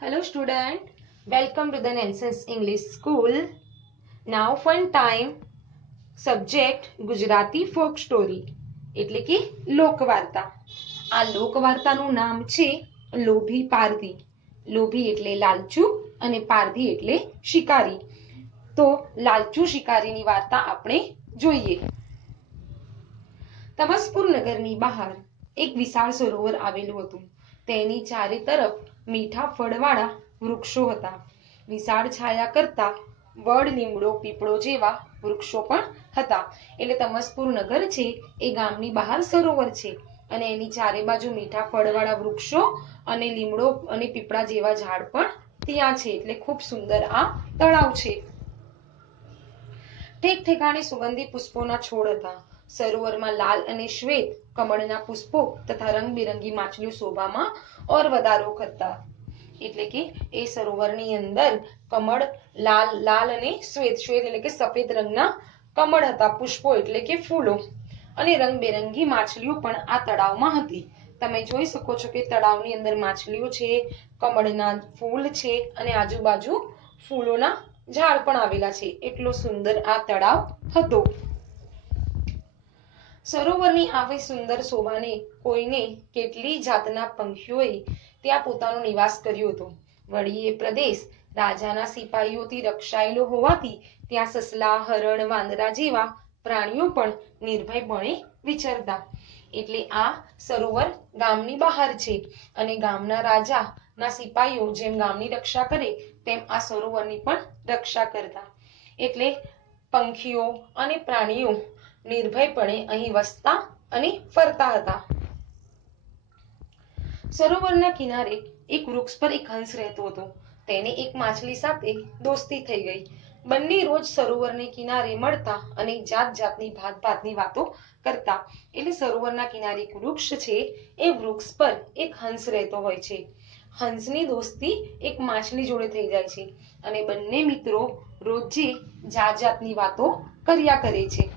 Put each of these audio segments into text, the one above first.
Hello student, welcome to the Nelson's English School. Now fun time. Subject Gujarati folk story. એટલે કે લોકવાર્તા. આ લોકવાર્તાનું નામ છે લોભી પારધી. લોભી એટલે લાલચુ અને પારધી એટલે શિકારી. તો લાલચુ શિકારીની વાર્તા આપણે જોઈએ. તમસપુર નગરની બહાર એક વિશાળ સરોવર આવેલું હતું. તેની ચારે તરફ મીઠા ફળવાળા વૃક્ષો હતા. વિશાળ છાયા કરતા વડ, લીમડો, પીપળો જેવા વૃક્ષો પણ હતા. એટલે તમસપુર નગર છે એ ગામની બહાર સરોવર છે અને એની ચારે બાજુ મીઠા ફળવાળા વૃક્ષો અને લીમડો અને પીપળા જેવા ઝાડ પણ ત્યાં છે. એટલે ખૂબ સુંદર આ તળાવ છે. ઠેક ઠેકાણે સુગંધી પુષ્પોના છોડ હતા. સરોવરમાં લાલ અને શ્વેત કમળના પુષ્પો તથા રંગબેરંગી માછલીઓ શોભામાં ઓર વધારો કરતા. એટલે કે એ સરોવરની અંદર કમળ લાલ લાલ અને શ્વેત શ્વેત એટલે કે સફેદ રંગના કમળ હતા, પુષ્પો એટલે કે ફૂલો. અને રંગબેરંગી માછલીઓ પણ આ તળાવમાં હતી. તમે જોઈ શકો છો કે તળાવની અંદર માછલીઓ છે, કમળના ફૂલ છે અને આજુબાજુ ફૂલોના ઝાડ પણ આવેલા છે. એટલો સુંદર આ તળાવ હતો. સરોવરની આવી સુંદર શોભાને કોઈને કેટલી જાતના પંખીઓએ ત્યાં પોતાનો નિવાસ કર્યો હતો. વળી એ પ્રદેશ રાજાના સિપાહીઓથી રક્ષાયેલો હોવાથી ત્યાં સસલા, હરણ, વાંદરા જેવા પ્રાણીઓ પણ નિર્ભયપણે વિચરતા. એટલે આ સરોવર ગામની બહાર છે અને ગામના રાજાના સિપાહીઓ જેમ ગામની રક્ષા કરે, તેમ આ સરોવરની પણ રક્ષા કરતા. એટલે પંખીઓ અને પ્રાણીઓ નિર્ભયપણે અહીં વસતા અને ફરતા હતા. સરોવરના કિનારે એક વૃક્ષ પર એક હંસ રહેતો હતો. તેને એક માછલી સાથે દોસ્તી થઈ ગઈ. બંને રોજ સરોવરને કિનારે મળતા અને જાત જાતની ભાત ભાતની વાતો કરતા. એટલે સરોવરના કિનારે એક વૃક્ષ છે. એ વૃક્ષ પર એક હંસ રહેતો હોય છે. હંસની દોસ્તી એક માછલી જોડે થઈ જાય છે અને બંને મિત્રો રોજે જાત જાતની વાતો કર્યા કરે છે.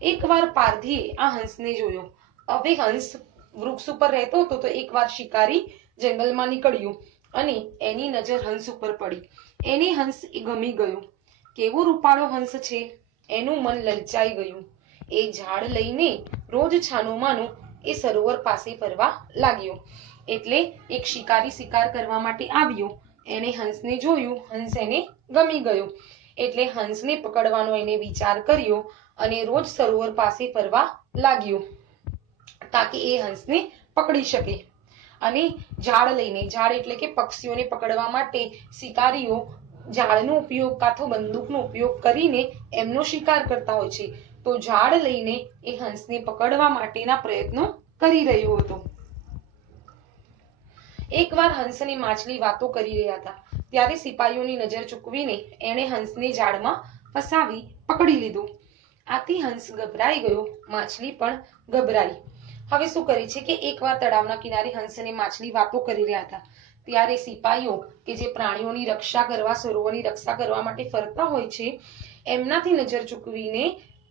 એકવાર પારધીએ આ હંસને જોયો. હવે હંસ વૃક્ષ ઉપર રહેતો હતો તો એકવાર શિકારી જંગલમાં નીકળ્યું અને એની નજર હંસ ઉપર પડી. એને હંસ ગમી ગયો. કેવો રૂપાળો હંસ છે? એનું મન લલચાઈ ગયું. એ ઝાડ લઈને રોજ છાનોમાનો એ સરોવર પાસે ફરવા લાગ્યો. એટલે એક શિકારી શિકાર કરવા માટે આવ્યો. એને હંસને જોયું. હંસ એને ગમી ગયો. એટલે હંસને પકડવાનો એને વિચાર કર્યો. અને રોજ સરોવર પાસે ફરવા લાગ્યો તાકી એ હંસને પકડી શકે. અને ઝાડ લઈને, ઝાડ એટલે કે પક્ષીઓને પકડવા માટે શિકારીઓ ઝાડનો ઉપયોગ કાં તો બંદૂકનો ઉપયોગ કરીને એમનો શિકાર કરતા હોય છે. તો ઝાડ લઈને એ હંસને પકડવા માટેના પ્રયત્નો કરી રહ્યો હતો. એકવાર હંસ અને માછલી વાતો કરી રહ્યા હતા, ત્યારે સિપાહીઓની નજર ચૂકવીને એણે હંસને ઝાડમાં ફસાવી પકડી લીધો. આથી હંસ ગભરાઈ ગયો, માછલી પણ ગભરાઈ. હવે શું કરે છે કે એકવાર તળાવના કિનારે હંસ અને માછલી વાતો કરી રહ્યા હતા, ત્યારે સિપાહીઓ કે જે પ્રાણીઓની રક્ષા કરવા, સરોવરની રક્ષા કરવા માટે ફરતા હોય છે, એમનાથી નજર ચૂકવીને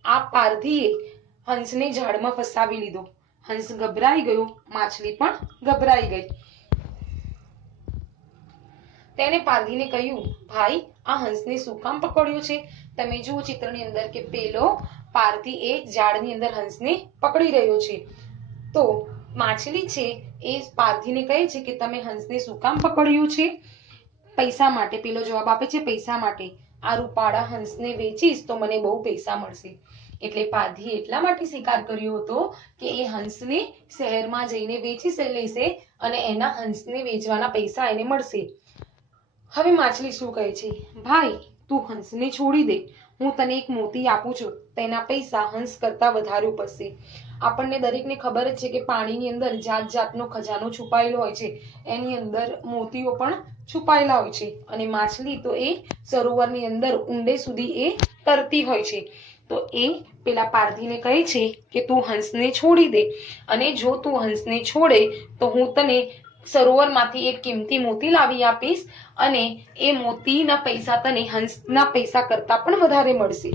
આ પારધીએ હંસને ઝાડમાં ફસાવી લીધો. હંસ ગભરાઈ ગયો, માછલી પણ ગભરાઈ ગઈ. તેને પારધીને કહ્યું, ભાઈ, આ હંસને શું કામ પકડ્યો છે? તમે જુઓ ચિત્રની અંદર કે પેલો પારથી એ ઝાડની અંદર હંસને પકડી રહ્યો છે. તો માછલી છે એ પારથીને કહે છે કે તમે હંસને શું કામ પકડ્યું છે? પૈસા માટે, પેલો જવાબ આપે છે પૈસા માટે. આ રૂપાળા હંસને વેચીશ તો મને બહુ પૈસા મળશે. એટલે પારધીએ એટલા માટે સ્વીકાર કર્યો હતો કે એ હંસને શહેરમાં જઈને વેચી લેશે અને એના હંસને વેચવાના પૈસા એને મળશે. હવે માછલી શું કહે છે? ભાઈ તું હંસને છોડી દે. હું તને એક મોતી આપું છું. તેના પૈસા હંસ કરતા વધારે પડશે આપણને દરેકને ખબર જ છે કે પાણીની અંદર જાત જાતનો ખજાનો છુપાયેલો હોય છે. એની અંદર મોતીઓ પણ છુપાયેલા હોય છે. અને માછલી તો એ સરોવરની અંદર ઊંડે સુધી એ તરતી હોય છે. તો એ પેલા પારધીને કહે છે કે તું હંસને છોડી દે. અને જો તું હંસને છોડે, તો હું તને સરોવરમાંથી એક કિંમતી મોતી લાવી આપીશ અને એ મોતીના પૈસા તને હંસના પૈસા કરતા પણ વધારે મળશે.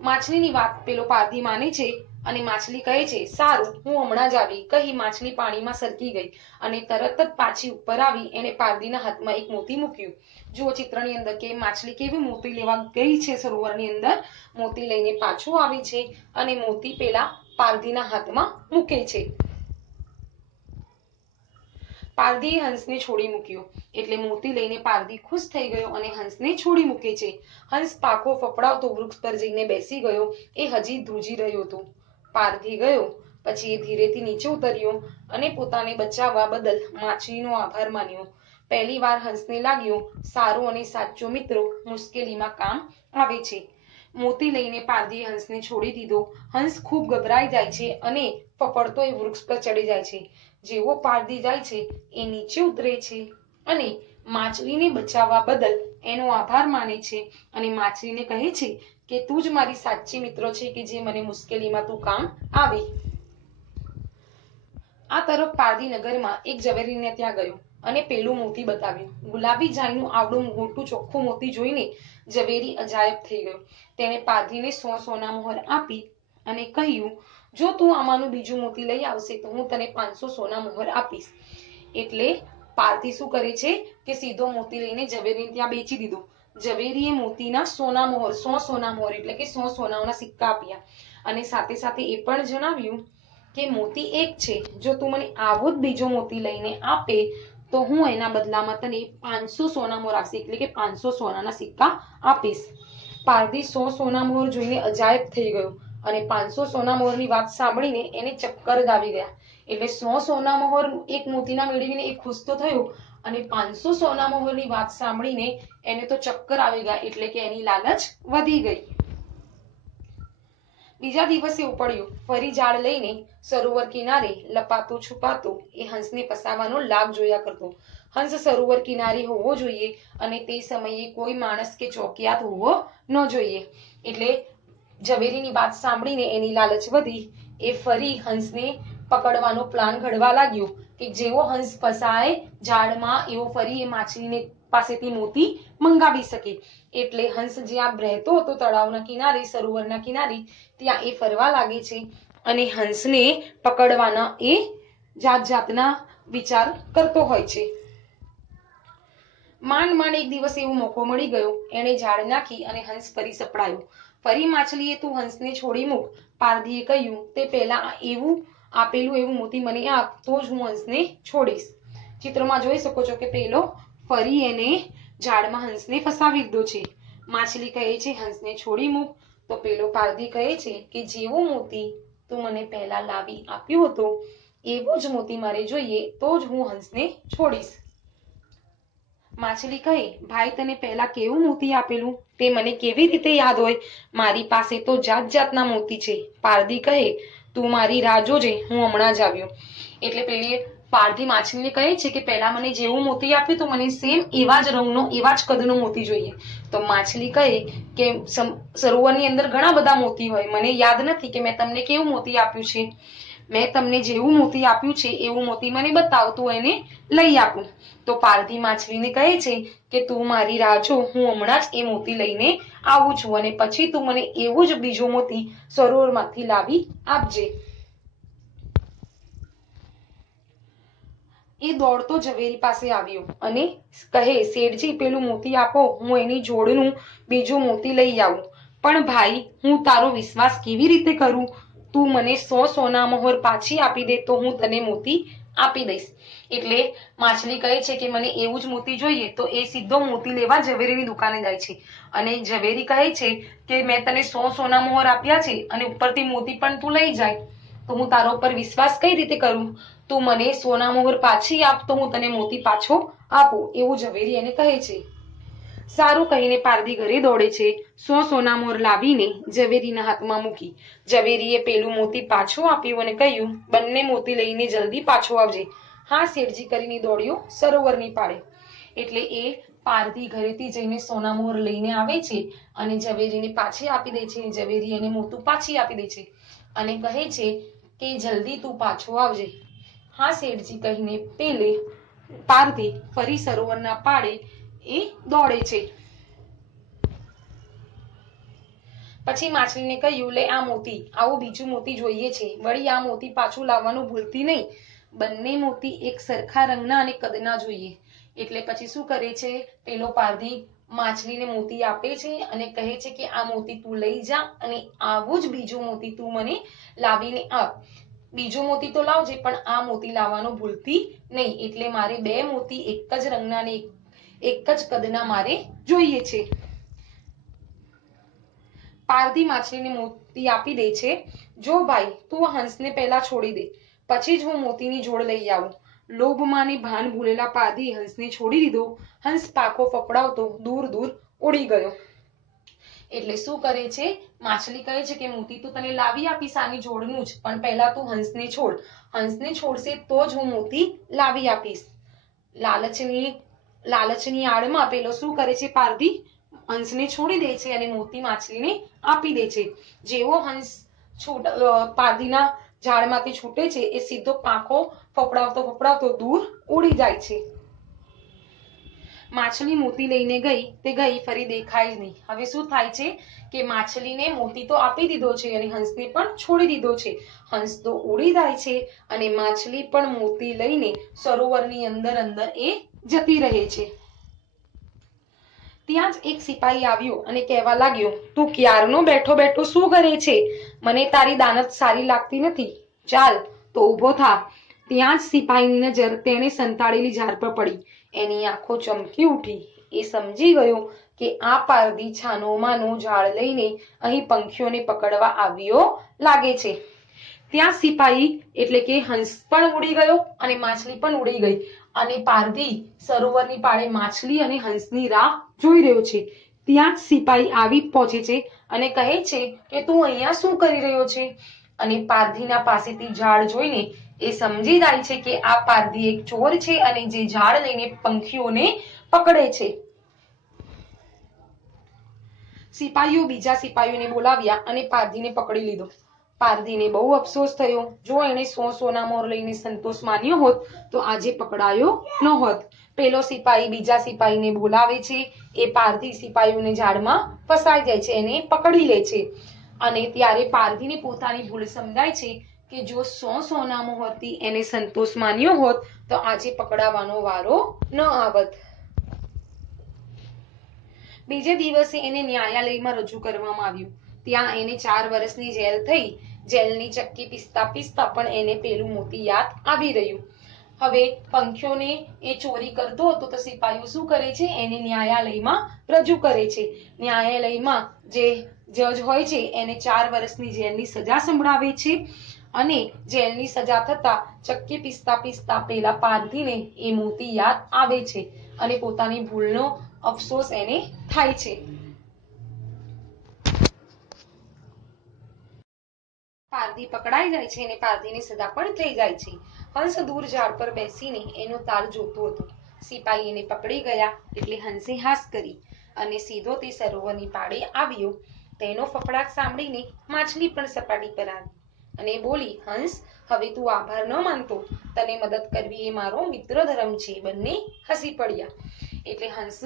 માછલીની વાત પેલો પારધી માને છે અને માછલી કહે છે, સારું, હું હમણાં જ આવી. કહી માછલી પાણીમાં સરકી ગઈ અને તરત જ પાછી ઉપર આવી. એને પારધીના હાથમાં એક મોતી મૂક્યું. જુઓ ચિત્રની અંદર કે માછલી કેવી મોતી લેવા ગઈ છે. સરોવરની અંદર મોતી લઈને પાછું આવી છે અને મોતી પેલા પારધીના હાથમાં મૂકે છે. પારધીએ હંસને છોડી મૂક્યો. એટલે મોતી લઈને પારધી ખુશ થઈ ગયો અને હંસને છોડી મૂકે છે. હંસ પાખો ફફડાવતો વૃક્ષ પર જઈને બેસી ગયો. એ હજી ધ્રુજી રહ્યો હતો. પારધી ગયો. પછી એ ધીરેથી નીચે ઉતર્યો અને પોતાને બચાવવા બદલ માછલીનો આભાર માન્યો. પહેલી વાર હંસને લાગ્યું, સારો અને સાચો મિત્રો, મુશ્કેલીમાં કામ આવે છે. મોતી લઈને પારધીએ હંસને છોડી દીધો. હંસ ખૂબ ગભરાઈ જાય છે અને ફફડતો એ વૃક્ષ પર ચડી જાય છે. જેવો પારધી જાય છે, એ નીચે ઉતરે છે અને માછલીને બચાવવા બદલ એનો આભાર માને છે. અને માછલીને કહે છે કે, તું જ મારી સાચી મિત્રો છે કે જે મને મુશ્કેલીમાં તું કામ આવે. આ તરફ પારધી નગરમાં એક ઝવેરીને ત્યાં ગયો. અને પેલું મોતી બતાવ્યું. ગુલાબી જાયનું આવડું મોટું ચોખ્ખું મોતી જોઈને ઝવેરી અજાયબ થઈ ગયો. તેણે પારધીને સો સોના મોહર આપી અને કહ્યું, જો તું આમાંનું બીજું મોતી લઈ આવશે, તો હું તને પાંચસો સોના મોહર આપીશ. એટલે પારથી શું કરે છે કે સીધો મોતી લઈને ઝવેરીને ત્યાં બેચી દીધો. ઝવેરીએ મોતીના સોના મોહર, સો સોના મોહર એટલે કે સો સોનાઓના સિક્કા આપ્યા. અને સાથે સાથે એ પણ જણાવ્યું કે, મોતી એક છે. જો તું મને આવો જ બીજો મોતી લઈને આપે તો હું એના બદલામાં તને પાંચસો સોના આપશે, એટલે કે પાંચસો સોનાના સિક્કા આપીશ. પારધી સો સોના મોહર જોઈને અજાયબ થઈ ગયો અને પાંચસો સોના મોહરની વાત સાંભળીને એને ચક્કર દાવી ગયા. એટલે સો સોના મોહર એક મોતીના મેળવીને એ ખુશ તો થયો અને પાંચસો સોના મોહરની વાત સાંભળીને એને તો ચક્કર આવી ગયા, એટલે કે એની લાલચ વધી ગઈ. બીજા દિવસે ઉપડ્યું. ફરી ઝાડ લઈને સરોવર કિનારે લપાતું છુપાતું એ હંસને ફસાવાનો લાગ જોયા કરતો. હંસ સરોવર કિનારે હોવો જોઈએ અને તે સમયે કોઈ માણસ કે ચોકિયાત હોવો ન જોઈએ. એટલે ઝવેરીની વાત સાંભળીને એની લાલચ વધી. એ ફરી હંસને પકડવાનો પ્લાન ઘડવા લાગ્યો. કે જેવો હંસ ફસાય ઝાડમાં, એવો ફરી એ માછલીને પાસેથી મોતી મંગાવી શકે. એટલે હંસ જ્યાં રહેતો હતો તળાવના કિનારે, સરોવરના કિનારે, ત્યાં એ ફરવા લાગે છે અને હંસને પકડવાના એ જાત જાતના વિચાર કરતો હોય છે. માંડ માંડ એક દિવસ એવો મોકો મળી ગયો. એણે ઝાડ નાખી અને હંસ ફરી સપડાયો. ફરી માછલીએ તું હંસને છોડી મૂક. પારધીએ કહ્યું, તે પહેલા એવું આપેલું એવું મોતી મને આપ જ હું હંસને છોડીશ. ચિત્રમાં જોઈ શકો છો કે પેલો ફરી એને ઝાડમાં હંસને ફસાવી દીધો છે. માછલી કહે છે, હંસને છોડી મૂક. તો પેલો પારધી કહે છે કે, જેવો મોતી તું મને પહેલા લાવી આપ્યો હતો, એવો જ મોતી મારે જોઈએ, તો જ હું હંસને છોડીશ. માછલી કહે, ભાઈ, તને પહેલા કેવું મોતી આપેલું? તે મને કેવી રીતે યાદ હોય? મારી પાસે તો જાત જાતના મોતી છે. પારધી કહે તું મારી રાહ જોજે, હું હમણાં જ આવ્યો. એટલે પેલી પારધી માછલીને કહે છે કે પહેલા મને જેવું મોતી આપ્યું તો મને સેમ એવા જ રંગનો, એવા જ કદનો મોતી જોઈએ. તો માછલી કહે કે સરોવરની અંદર ઘણા બધા મોતી હોય. મને યાદ નથી કે મેં તમને કેવું મોતી આપ્યું છે? મેં તમને જેવું મોતી આપ્યું છે, એવું મોતી મને બતાવ, તો એને લઈ આપું. તો પારધી માછલીને કહે છે કે, તું મારી રાહ જો, હું હમણાં જ એ મોતી લઈને આવું છું અને પછી તું મને એવું જ બીજો મોતી સરોવરમાંથી લાવી આપજે. એ દોડતો ઝવેરી પાસે આવ્યો અને કહે, શેઠજી, પેલું મોતી આપો, હું એની જોડનું બીજું મોતી લઈ આવું. પણ ભાઈ, હું તારો વિશ્વાસ કેવી રીતે કરું? તું મને સો સોના મહોર પાછી આપી દે તો હું તને મોતી આપી દઈશ. એટલે માછલી કહે છે કે મને એવું જ મોતી જોઈએ તો એ સીધો મોતી લેવા ઝવેરીની દુકાને જાય છે. અને ઝવેરી કહે છે કે મેં તને સો સોના મોહર આપ્યા છે અને ઉપરથી મોતી પણ તું લઈ જાય. તો હું તારો પર વિશ્વાસ કઈ રીતે કરું? તું મને સોના મોહર પાછી આપ તો હું તને મોતી પાછો આપું. એવું ઝવેરી એને કહે છે. સારું કહીને પારધી ઘરે દોડે છે. સો સોના લાવીને ઝવેરીના હાથમાં મૂકી. ઝવેરીએ પેલું મોતી પાછું આપ્યું અને કહ્યું, બંને મોતી લઈને જલ્દી પાછો આવજે. હા શેઠજી કરીને દોડ્યો સરોવરની પાડે એટલે એ પારધી ઘરેથી જઈને સોના લઈને આવે છે અને ઝવેરીને પાછી આપી દે છે. ઝવેરી એને મોતું પાછી આપી દે છે અને કહે છે કે, જલ્દી તું પાછો આવજે. હા શેઠજી કહીને પેલે પારધી ફરી સરોવરના પાળે એ દોડે છે. પછી માછલીને કહ્યું, લે આ મોતી, આવું બીજું મોતી જોઈએ છે. વળી આ મોતી પાછું લાવવાનું ભૂલતી નહીં. બંને મોતી એક સરખા રંગના અને કદના જોઈએ. એટલે પછી શું કરે છે? પેલો પારધી માછલીને મોતી આપે છે અને કહે છે કે, આ મોતી તું લઈ જા અને આવું જ બીજું મોતી તું મને લાવીને આપ. બીજો મોતી તો લાવજે, પણ આ મોતી લાવવાનું ભૂલતી નહીં. એટલે મારે બે મોતી એક જ રંગના અને એક- જ કદના મારે જોઈએ છે. પારધી માછલીને મોતી આપી દે છે. જો ભાઈ, તું હંસને પહેલા છોડી દે. પછી જ હું મોતીની જોડ લઈ આવું. લોભમાં ભાન ભૂલેલા પારધી હંસને છોડી દીધો. હંસ પાકો ફફડાવતો દૂર દૂર ઉડી ગયો. એટલે શું કરે છે? માછલી કહે છે કે, મોતી, તો તને લાવી આપીશ આની જોડનું જ, પણ પહેલા તું હંસને છોડ. હંસને છોડશે તો જ હું મોતી લાવી આપીશ. લાલચની લાલચની આડમાં પેલો શું કરે છે પારધી? હંસને છોડી દે છે અને મોતી માછલીને આપી દે છે. જેવો હંસ છૂટ પારધીના ઝાડમાંથી છૂટે છે, એ સીધો પાંખો ફફડાવતો ફફડાવતો દૂર ઉડી જાય છે. માછલી મોતી લઈને ગઈ, તે ગઈ ફરી દેખાય નહીં. હવે શું થાય છે કે માછલીને મોતી તો આપી દીધો છે અને હંસને પણ છોડી દીધો છે. હંસ તો ઉડી જાય છે અને માછલી પણ મોતી લઈને સરોવરની અંદર અંદર એ જતી રહે છે. ત્યાં જ એક સિપાહી આવ્યો અને કહેવા લાગ્યો, તું ક્યારનો બેઠો બેઠો શું કરે છે? મને તારી દાનત સારી લાગતી નથી. ચાલ, તો ઊભો થા. ત્યાં જ સિપાહીની નજર તેણે સંતાડેલી ઝાડ પર પડી. એની આંખો ચમકી ઉઠી. એ સમજી ગયો કે આ પારધી છાનોમાંનો ઝાડ લઈને અહીં પંખીઓને પકડવા આવ્યો લાગે છે. ત્યાં સિપાહી એટલે કે હંસ પણ ઉડી ગયો અને માછલી પણ ઉડી ગઈ. અને પારધી સરોવરની પાળે માછલી અને હંસની રાહ જોઈ રહ્યો છે. ત્યાં જ સિપાહી આવી પહોંચે છે અને કહે છે કે, તું અહીંયા શું કરી રહ્યો છે? અને પારધીના પાસેથી ઝાડ જોઈને એ સમજી જાય છે કે આ પારધી એક ચોર છે અને જે ઝાડ લઈને પંખીઓને પકડે છે. સિપાહીઓ બીજા સિપાહીઓને બોલાવ્યા અને પારધીને પકડી લીધો. પારધીને બહુ અફસોસ થયો. જો એણે સો સોના મોર લઈને સંતોષ માન્યો હોત, તો આજે પકડાયો ન હોત. પેલો સિપાહી બીજા સિપાહીને બોલાવે છે. એ પારધી સિપાહીઓને ઝાડમાં ફસાઈ જાય છે, એને પકડી લે છે. અને ત્યારે પારધીને પોતાની ભૂલ સમજાય છે કે જો સો સોના મોહરથી એને સંતોષ માન્યો હોત, તો આજે પકડાવાનો વારો ન આવત. બીજે દિવસે એને ન્યાયાલયમાં રજૂ કરવામાં આવ્યું. ત્યાં એને ચાર વર્ષની જેલ થઈ. જેલની ચક્કી પીસતા પીસતા પણ એને પેલું મોતી યાદ આવી રહ્યું. હવે પંખીઓને એ ચોરી કરતો હતો તો સિપાહીઓ શું કરે છે? એને ન્યાયાલયમાં રજૂ કરે છે. ન્યાયાલયમાં જે જજ હોય છે, એને ચાર વર્ષની જેલની સજા સંભળાવે છે અને જેલની સજા થતા ચક્કી પીસતા પીસતા પેલા પારધીને એ મોતી યાદ આવે છે અને પોતાની ભૂલનો અફસોસ એને થાય છે. પારધી પકડાઈ જાય છે અને પારધીની સજા પણ થઈ જાય છે. હંસ દૂર ઝાડ પર બેસીને એનો તાર જોતો હતો. સિપાહી એને પકડી ગયા એટલે હંસે હાસ કરી અને સીધો તે સરોવરની પાડે આવ્યો. તેનો ફફડાટ સાંભળીને માછલી પણ સપાટી પર આવી અને બોલી, હંસ, હવે તું આભાર ન માનતો. તને મદદ કરવી એ મારો મિત્ર ધર્મ છે. બંને હસી પડ્યા. એટલે હંસ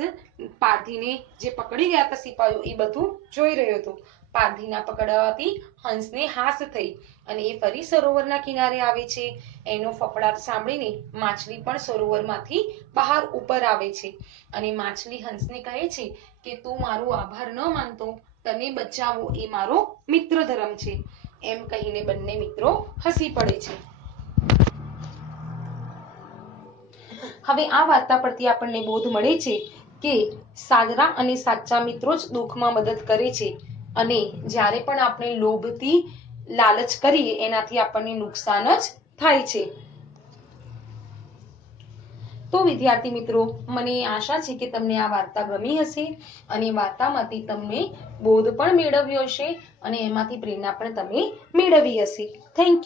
પારધીને જે પકડી ગયા હતા સિપાહીઓ એ બધું જોઈ રહ્યો હતો. પારધીના પકડાવાથી હંસને હાસ થઈ અને એ ફરી સરોવરના કિનારે આવે છે. એનો ફફડાટ સાંભળીને માછલી પણ સરોવરમાંથી બહાર ઉપર આવે છે અને માછલી હંસને કહે છે કે, તું મારો આભાર ન માનતો. તને બચાવવો એ મારો મિત્ર ધર્મ છે. એમ કહીને બંને મિત્રો હસી પડે છે. હવે આ વાર્તા પરથી આપણને બોધ મળે છે કે સાજરા અને સાચા મિત્રો જ દુઃખમાં મદદ કરે છે. અને જ્યારે પણ આપણે લોભથી લાલચ કરીએ, એનાથી આપણને નુકસાન જ થાય છે. તો વિદ્યાર્થી મિત્રો, મને આશા છે કે તમને આ વાર્તા ગમી હશે અને વાર્તામાંથી તમને બોધ પણ મેળવ્યો હશે અને એમાંથી પ્રેરણા પણ તમે મેળવી હશે. Thank you